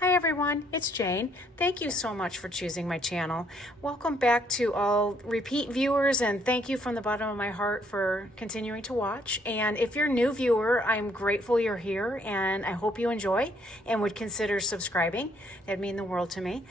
Hi everyone, it's Jane. Thank you so much for choosing my channel. Welcome back to all repeat viewers, and thank you from the bottom of my heart for continuing to watch. And if you're a new viewer, I'm grateful you're here and I hope you enjoy and would consider subscribing. That'd mean the world to me.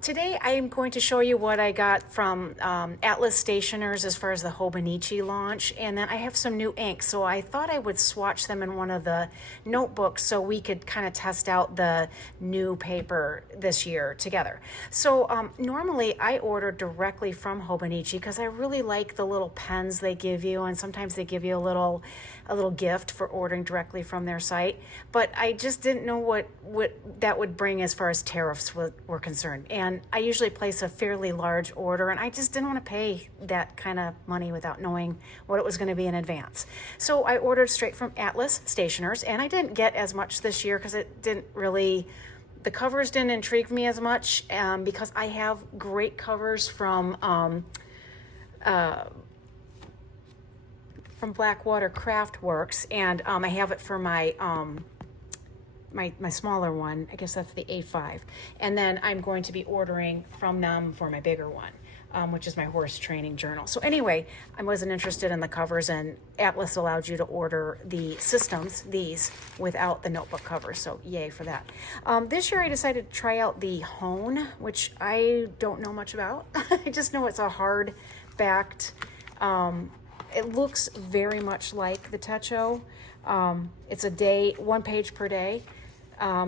Today I am going to show you what I got from Atlas Stationers as far as the Hobonichi launch, and then I have some new inks, so I thought I would swatch them in one of the notebooks so we could kind of test out the new paper this year together. So normally I order directly from Hobonichi because I really like the little pens they give you, and sometimes they give you a little gift for ordering directly from their site. But I just didn't know what that would bring as far as tariffs were concerned. And I usually place a fairly large order, and I just didn't want to pay that kind of money without knowing what it was going to be in advance. So I ordered straight from Atlas Stationers, and I didn't get as much this year because it didn't really, the covers didn't intrigue me as much, because I have great covers from Blackwater Craftworks, and I have it for my my smaller one. I guess that's the A5, and then I'm going to be ordering from them for my bigger one, which is my horse training journal. So anyway, I wasn't interested in the covers, and Atlas allowed you to order the systems, these, without the notebook covers, so yay for that. This year I decided to try out the Hone, which I don't know much about. I just know it's a hard-backed, it looks very much like the Techo. It's a day, 1 page per day.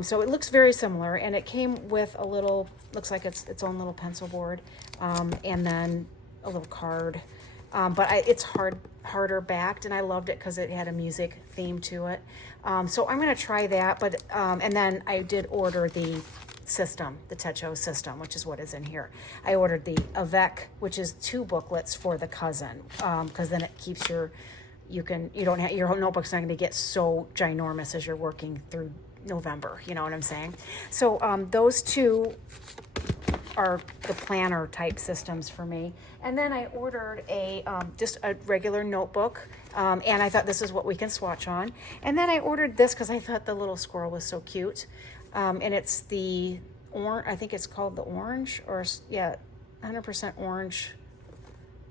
So it looks very similar, and it came with a little, looks like it's own little pencil board, and then a little card. But it's harder backed, and I loved it because it had a music theme to it. So I'm going to try that, but and then I did order the system, the Techo system, which is what is in here. I ordered the Avec, which is 2 booklets for the cousin, because then it keeps your, you don't have, your notebook's not going to get so ginormous as you're working through November, you know what I'm saying? So those 2 are the planner type systems for me. And then I ordered a just a regular notebook, and I thought this is what we can swatch on. And then I ordered this because I thought the little squirrel was so cute, and it's the orange, I think it's called the orange, or yeah, 100% orange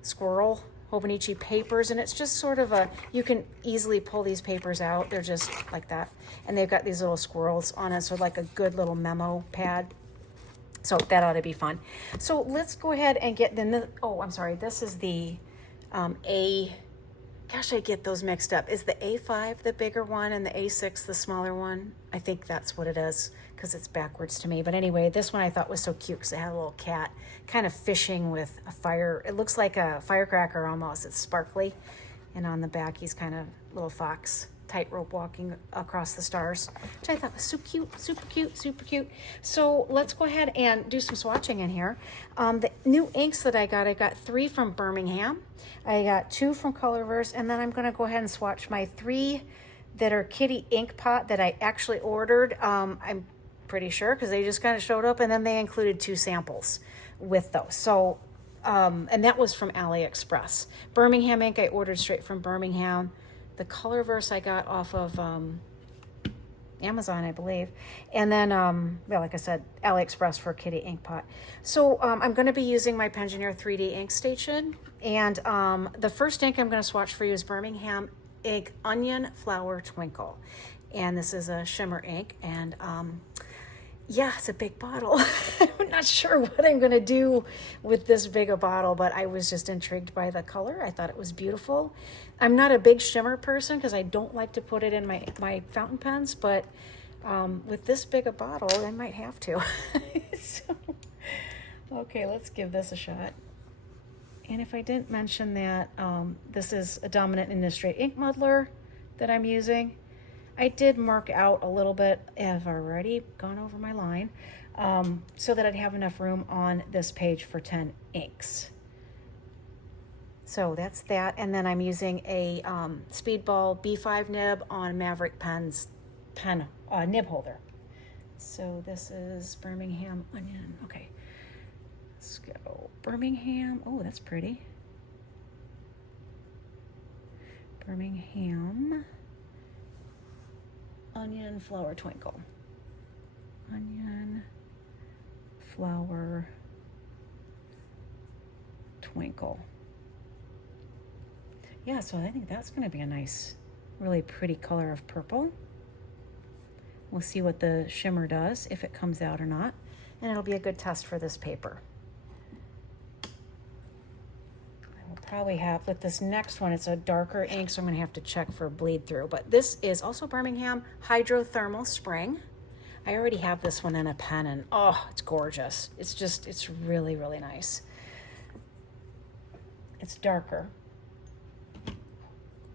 squirrel Hobonichi papers, and it's just sort of a, you can easily pull these papers out. They're just like that, and they've got these little squirrels on it, so like a good little memo pad. So that ought to be fun. So let's go ahead and get the, oh, I'm sorry, this is the gosh, I get those mixed up. Is the A5 the bigger one and the A6 the smaller one? I think that's what it is because it's backwards to me. But anyway, this one I thought was so cute because it had a little cat kind of fishing with a fire. It looks like a firecracker almost. It's sparkly. And on the back, he's kind of little fox, tightrope walking across the stars, which I thought was so cute, super cute, super cute. So let's go ahead and do some swatching in here. The new inks that I got 3 from Birmingham. I got 2 from Colorverse, and then I'm going to go ahead and swatch my 3 that are Kitty Ink Pot that I actually ordered. I'm pretty sure because they just kind of showed up, and then they included 2 samples with those. So, and that was from AliExpress. Birmingham ink I ordered straight from Birmingham. The Colorverse I got off of Amazon, I believe. And then, well, like I said, AliExpress for Kitty Ink Pot. So I'm going to be using my Pensioner 3D ink station. And the first ink I'm going to swatch for you is Birmingham ink Onion Flower Twinkle. And this is a shimmer ink. And yeah, it's a big bottle. I'm not sure what I'm going to do with this big a bottle, but I was just intrigued by the color. I thought it was beautiful. I'm not a big shimmer person because I don't like to put it in my fountain pens, but with this big a bottle, I might have to. So, okay, let's give this a shot. And if I didn't mention that, this is a Dominant Industry ink muddler that I'm using. I did mark out a little bit. I've already gone over my line, so that I'd have enough room on this page for 10 inks. So that's that. And then I'm using a Speedball B5 nib on Maverick Pen's pen nib holder. So this is Birmingham Onion. Okay, let's go. Birmingham. Oh, that's pretty. Birmingham Onion Flower Twinkle. Onion Flower Twinkle. Yeah, so I think that's going to be a nice, really pretty color of purple. We'll see what the shimmer does, if it comes out or not, and it'll be a good test for this paper. I will probably have, with this next one, it's a darker ink, so I'm going to have to check for bleed through, but this is also Birmingham Hydrothermal Spring. I already have this one in a pen, and oh, it's gorgeous. It's really, really nice. It's darker.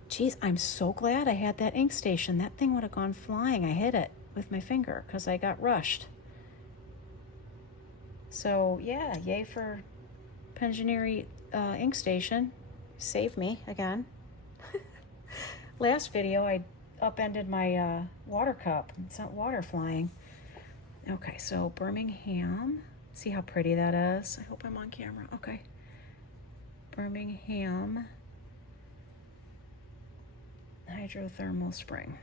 Geez, I'm so glad I had that ink station. That thing would have gone flying. I hit it with my finger because I got rushed. So yeah, yay for Pensionary ink station. Saved me again. Last video I upended my water cup. It's not water flying. Okay, so Birmingham. See how pretty that is? I hope I'm on camera. Okay. Birmingham Hydrothermal Spring.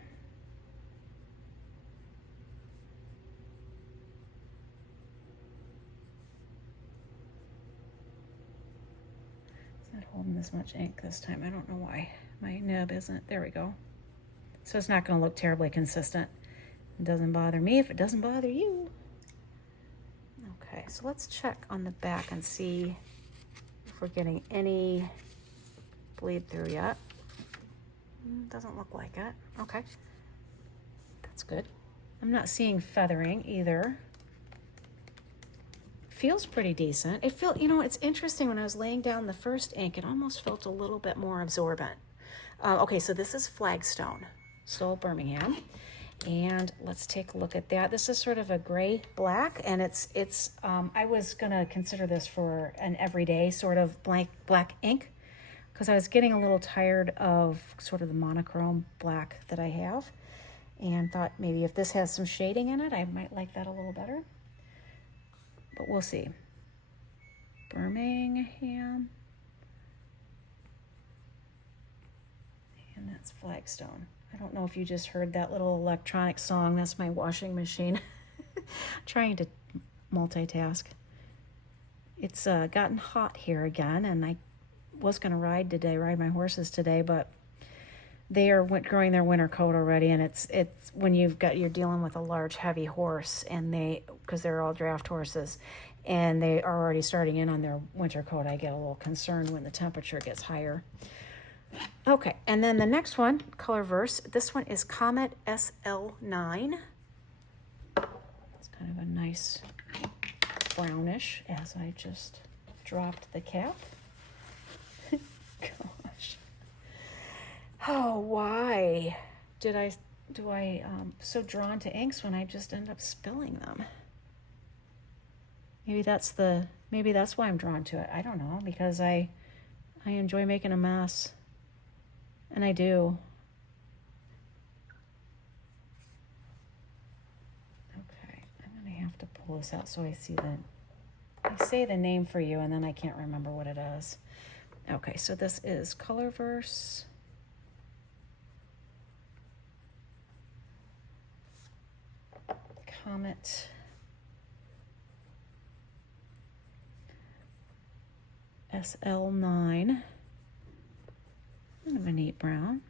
It's not holding this much ink this time. I don't know why. My nib isn't. There we go. So it's not going to look terribly consistent. It doesn't bother me if it doesn't bother you. Okay, so let's check on the back and see if we're getting any bleed through yet. Doesn't look like it. Okay, that's good. I'm not seeing feathering either. Feels pretty decent. It felt, you know, it's interesting, when I was laying down the first ink, it almost felt a little bit more absorbent. Okay, so this is Flagstone, Soul Birmingham. And let's take a look at that. This is sort of a gray black, and it's I was gonna consider this for an everyday sort of black ink, because I was getting a little tired of sort of the monochrome black that I have, and thought maybe if this has some shading in it, I might like that a little better. But we'll see. Birmingham. And that's Flagstone. I don't know if you just heard that little electronic song. That's my washing machine. Trying to multitask. It's gotten hot here again, and I was going to ride my horses today, but they are growing their winter coat already, and it's when you're dealing with a large, heavy horse, and because they're all draft horses, and they are already starting in on their winter coat, I get a little concerned when the temperature gets higher. Okay, and then the next one, Colorverse. This one is Comet SL9. It's kind of a nice brownish, as I just dropped the cap. Gosh. Oh, why do I so drawn to inks when I just end up spilling them? Maybe that's why I'm drawn to it. I don't know, because I enjoy making a mess. And I do. Okay, I'm gonna have to pull this out so I say the name for you, and then I can't remember what it is. Okay, so this is Colorverse. Comet SL9. Kind of a neat brown.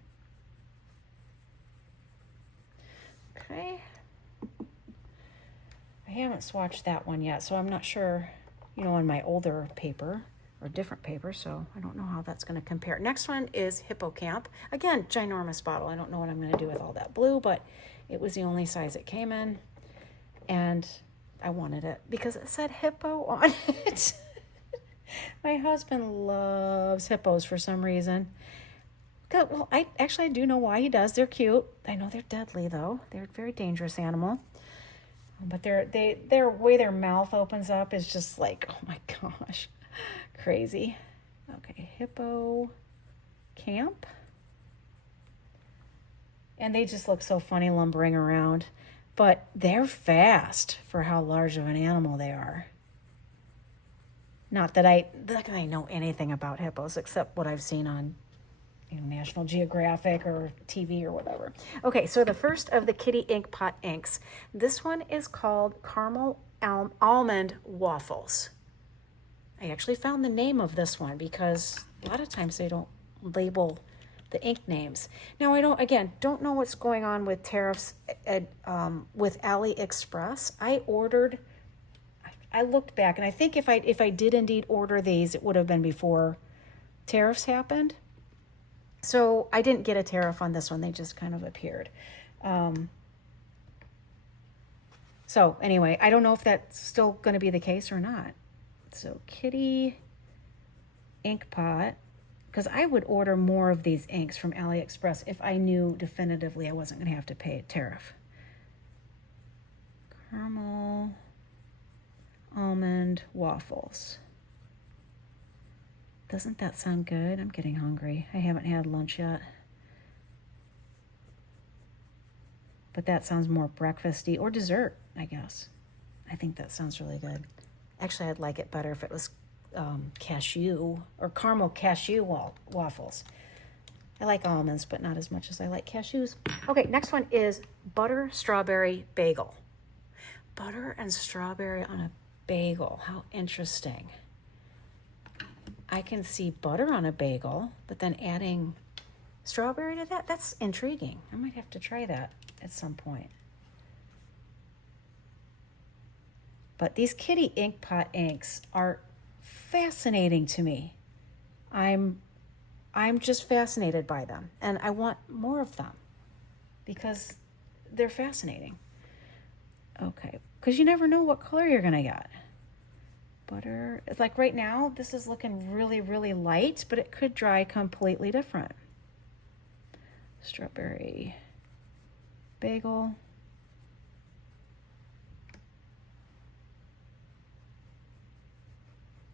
Okay. I haven't swatched that one yet, so I'm not sure, you know, on my older paper or different paper, so I don't know how that's going to compare. Next one is Hippocamp. Again, ginormous bottle. I don't know what I'm going to do with all that blue, but it was the only size it came in, and I wanted it because it said hippo on it. My husband loves hippos for some reason. Well, I do know why he does. They're cute. I know they're deadly, though. They're a very dangerous animal. But their way their mouth opens up is just like, oh my gosh, crazy. Okay, Hippo Camp. And they just look so funny lumbering around. But they're fast for how large of an animal they are. Not that I know anything about hippos except what I've seen on National Geographic or TV or whatever. Okay, so the first of the Kitty Ink Pot inks. This one is called Caramel Almond Waffles. I actually found the name of this one because a lot of times they don't label the ink names. Now I don't know what's going on with tariffs with AliExpress. I looked back, and I think if I did indeed order these, it would have been before tariffs happened. So I didn't get a tariff on this one. They just kind of appeared. So anyway, I don't know if that's still going to be the case or not. So Kitty Ink Pot, because I would order more of these inks from AliExpress if I knew definitively I wasn't going to have to pay a tariff. Caramel Almond Waffles. Doesn't that sound good? I'm getting hungry. I haven't had lunch yet. But that sounds more breakfasty or dessert, I guess. I think that sounds really good. Actually, I'd like it better if it was cashew or caramel cashew waffles. I like almonds, but not as much as I like cashews. Okay, next one is butter strawberry bagel. Butter and strawberry on a bagel. How interesting. I can see butter on a bagel, but then adding strawberry to that, that's intriguing. I might have to try that at some point. But these Kitty Ink Pot inks are fascinating to me. I'm just fascinated by them, and I want more of them because they're fascinating. Okay, because you never know what color you're gonna get. Butter, it's like right now, this is looking really, really light, but it could dry completely different. Strawberry bagel.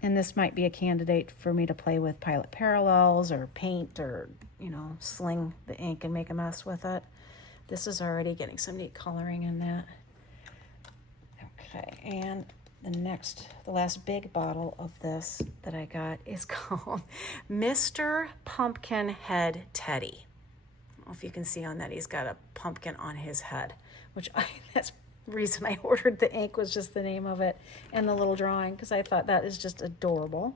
And this might be a candidate for me to play with pilot parallels or paint or, sling the ink and make a mess with it. This is already getting some neat coloring in that. Okay, and the last big bottle of this that I got is called Mr. Pumpkin Head Teddy. I don't know if you can see on that, he's got a pumpkin on his head, that's the reason I ordered the ink, was just the name of it and the little drawing, because I thought that is just adorable.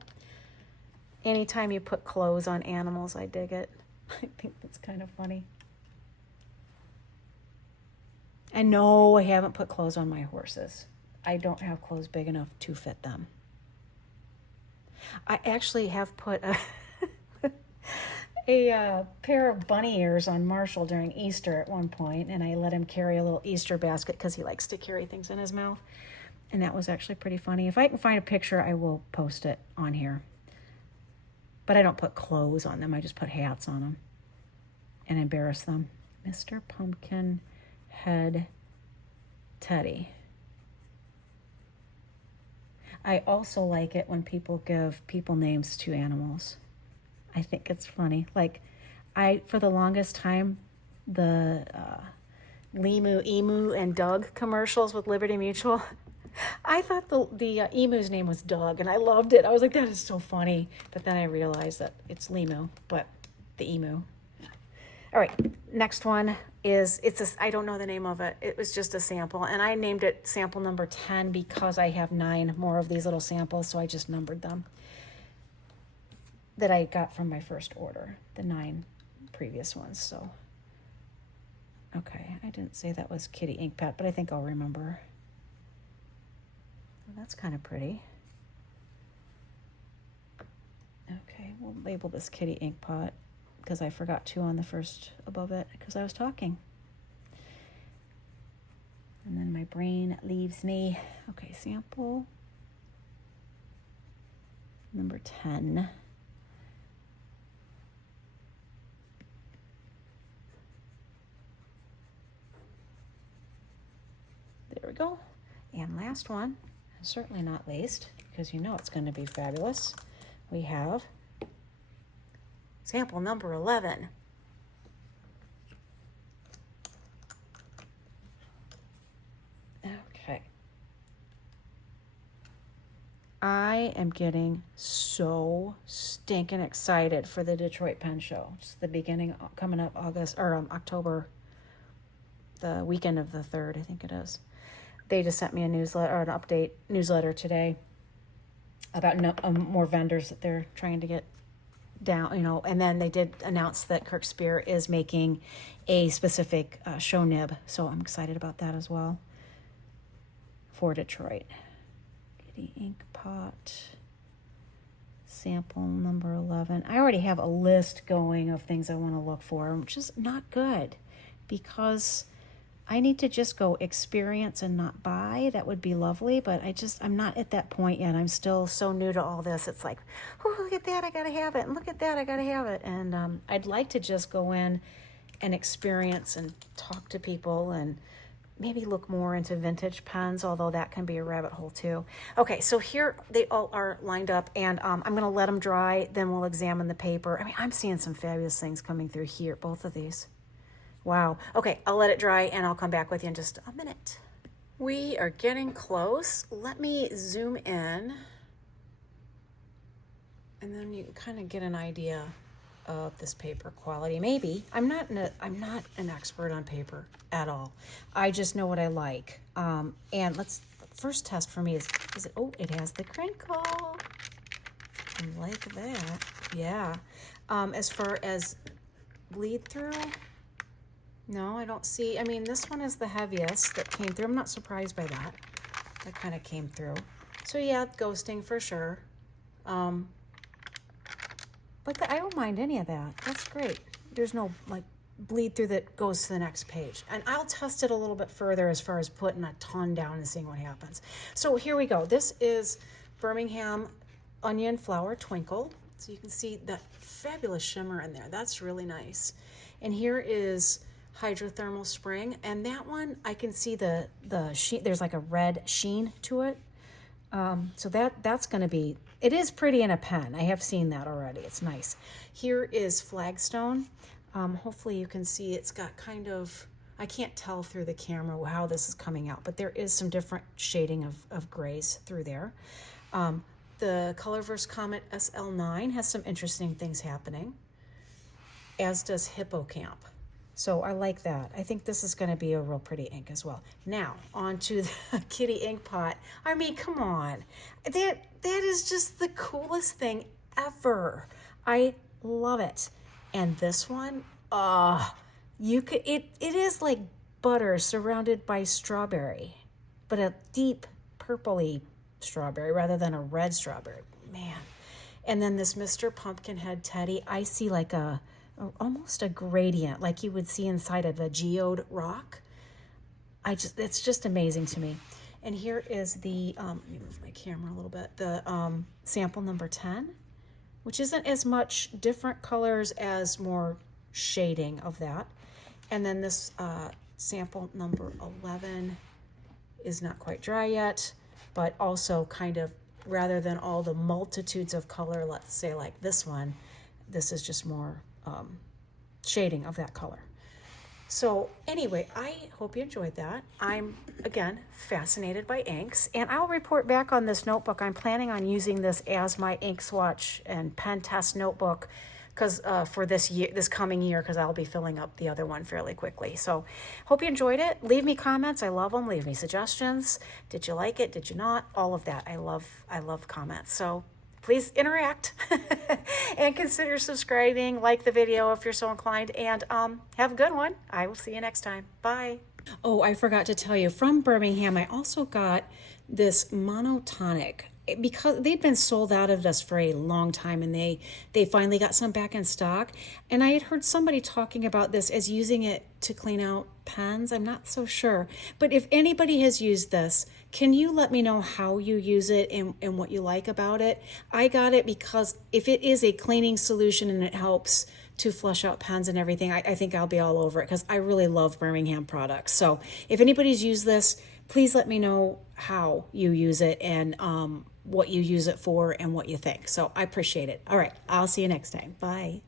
Anytime you put clothes on animals, I dig it. I think that's kind of funny. And no, I haven't put clothes on my horses. I don't have clothes big enough to fit them. I actually have put a pair of bunny ears on Marshall during Easter at one point, and I let him carry a little Easter basket because he likes to carry things in his mouth. And that was actually pretty funny. If I can find a picture, I will post it on here. But I don't put clothes on them. I just put hats on them and embarrass them. Mr. Pumpkin Head Teddy. I also like it when people give people names to animals. I think it's funny. Like, for the longest time, the Limu, Emu, and Doug commercials with Liberty Mutual, I thought the emu's name was Doug, and I loved it. I was like, that is so funny. But then I realized that it's Limu, but the emu. All right, next one is, I don't know the name of it. It was just a sample, and I named it sample number 10 because I have 9 more of these little samples, so I just numbered them that I got from my first order, the 9 previous ones. So, okay, I didn't say that was Kitty Ink Pot, but I think I'll remember. Well, that's kind of pretty. Okay, we'll label this Kitty Ink Pot, because I forgot to on the first above it because I was talking. And then my brain leaves me. Okay, sample number 10. There we go. And last one, certainly not least, because you know it's going to be fabulous. We have sample number 11. Okay. I am getting so stinking excited for the Detroit Pen Show. It's the beginning, coming up October, the weekend of the 3rd, I think it is. They just sent me a newsletter or an update newsletter today about more vendors that they're trying to get down, and then they did announce that Kirk Spear is making a specific show nib. So I'm excited about that as well for Detroit. Kitty ink pot, sample number 11. I already have a list going of things I want to look for, which is not good because I need to just go experience and not buy. That would be lovely, but I'm not at that point yet. I'm still so new to all this. It's like, oh, look at that, I gotta have it, and look at that, I gotta have it. And I'd like to just go in and experience and talk to people and maybe look more into vintage pens, although that can be a rabbit hole too. Okay, so here they all are lined up, and I'm gonna let them dry, then we'll examine the paper. I mean, I'm seeing some fabulous things coming through here, both of these. Wow. Okay, I'll let it dry and I'll come back with you in just a minute. We are getting close. Let me zoom in, and then you can kind of get an idea of this paper quality. Maybe I'm not an expert on paper at all. I just know what I like. And first test for me is it? Oh, it has the crinkle. I like that. Yeah. As far as bleed through, no, I don't see. I mean, this one is the heaviest that came through. I'm not surprised by that. That kind of came through. So yeah, ghosting for sure. But I don't mind any of that. That's great. There's no like bleed through that goes to the next page. And I'll test it a little bit further as far as putting a ton down and seeing what happens. So here we go. This is Birmingham Onion Flower Twinkle. So you can see that fabulous shimmer in there. That's really nice. And here is Hydrothermal Spring, and that one I can see the sheen. There's like a red sheen to it. So that's going to be, it is pretty in a pen. I have seen that already. It's nice. Here is Flagstone. Hopefully you can see it's got kind of, I can't tell through the camera how this is coming out, but there is some different shading of grays through there. The Colorverse Comet SL9 has some interesting things happening, as does Hippocamp. So I like that. I think this is going to be a real pretty ink as well. Now, on to the Kitty ink pot. I mean, come on. That is just the coolest thing ever. I love it. And this one, it is like butter surrounded by strawberry, but a deep purpley strawberry rather than a red strawberry. Man. And then this Mr. Pumpkinhead Teddy, I see like almost a gradient like you would see inside of a geode rock. It's just amazing to me. And here is the, let me move my camera a little bit, the sample number 10, which isn't as much different colors as more shading of that. And then this sample number 11 is not quite dry yet, but also kind of, rather than all the multitudes of color, let's say like this one, this is just more shading of that color. So anyway, I hope you enjoyed that. I'm, again, fascinated by inks, and I'll report back on this notebook. I'm planning on using this as my ink swatch and pen test notebook because for this coming year, because I'll be filling up the other one fairly quickly. So hope you enjoyed it. Leave me comments. I love them. Leave me suggestions. Did you like it? Did you not? All of that. I love comments. So please interact and consider subscribing, like the video if you're so inclined, and have a good one. I will see you next time. Bye. Oh, I forgot to tell you, from Birmingham, I also got this monotonic, because they'd been sold out of this for a long time, and they finally got some back in stock. And I had heard somebody talking about this as using it to clean out pens. I'm not so sure. But if anybody has used this, can you let me know how you use it and what you like about it? I got it because if it is a cleaning solution and it helps to flush out pens and everything, I think I'll be all over it because I really love Birmingham products. So if anybody's used this, please let me know how you use it and what you use it for and what you think. So I appreciate it. All right, I'll see you next time. Bye.